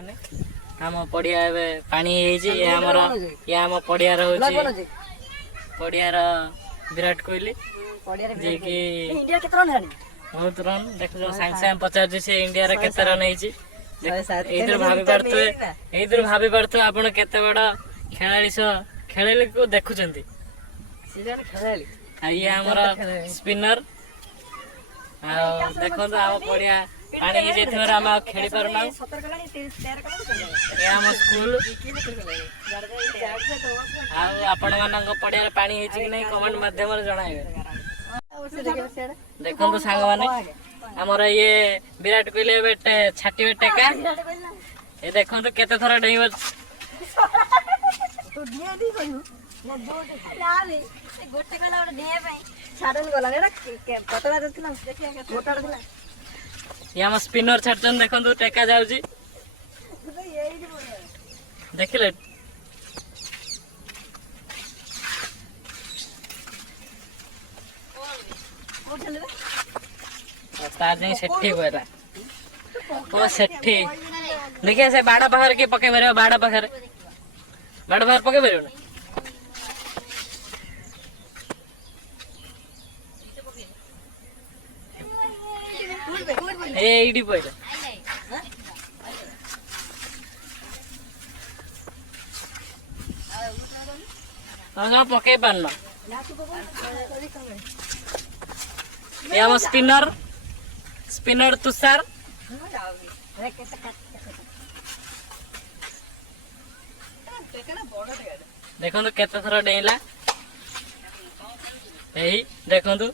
माने आम पड़िया पानी ये आम पड़िया पड़ियार विराट कोहली जे कि इंडिया केते रन हेलानी बहुत रन देख सांगे सांगे पचार से इंडिया रे केते रन हेची एइदर भाभी पारथु आपण केते बड़ खेलाड़ी खेलेले को देखुचंती सीजन खेलाली ये हमर स्पिनर देखो आम पड़िया पानी की जेथर हम खेली पारना 17 कलानी 13 कलानी ये हम स्कूल आपण मानक पड़िया पानी हेची कि नहीं कमेंट माध्यम रे जणाइबे देखो सांग माने हमर ये विराट कोहली बेटे छाटी टेका ये देखो तो केते थरा डेइबो तू दिए दी कहियो ना दो यारे गोटे कला ओटे दिए पई छाडन गला ने पतला देथिला देखिया के मोटा देथिला ये हम स्पिनर छाडचन देखो तो टेका जाउची देखिले तार नहीं सेठी कोरा ओ सेठी देखिए से बाड़ा पहाड़ के पके बेरे बाड़ा पहाड़ पके बेरे ए इडी पइला हम पके पारना ये हम स्पिनर तुषार देखो तो केते थरा डेला एही देखो तो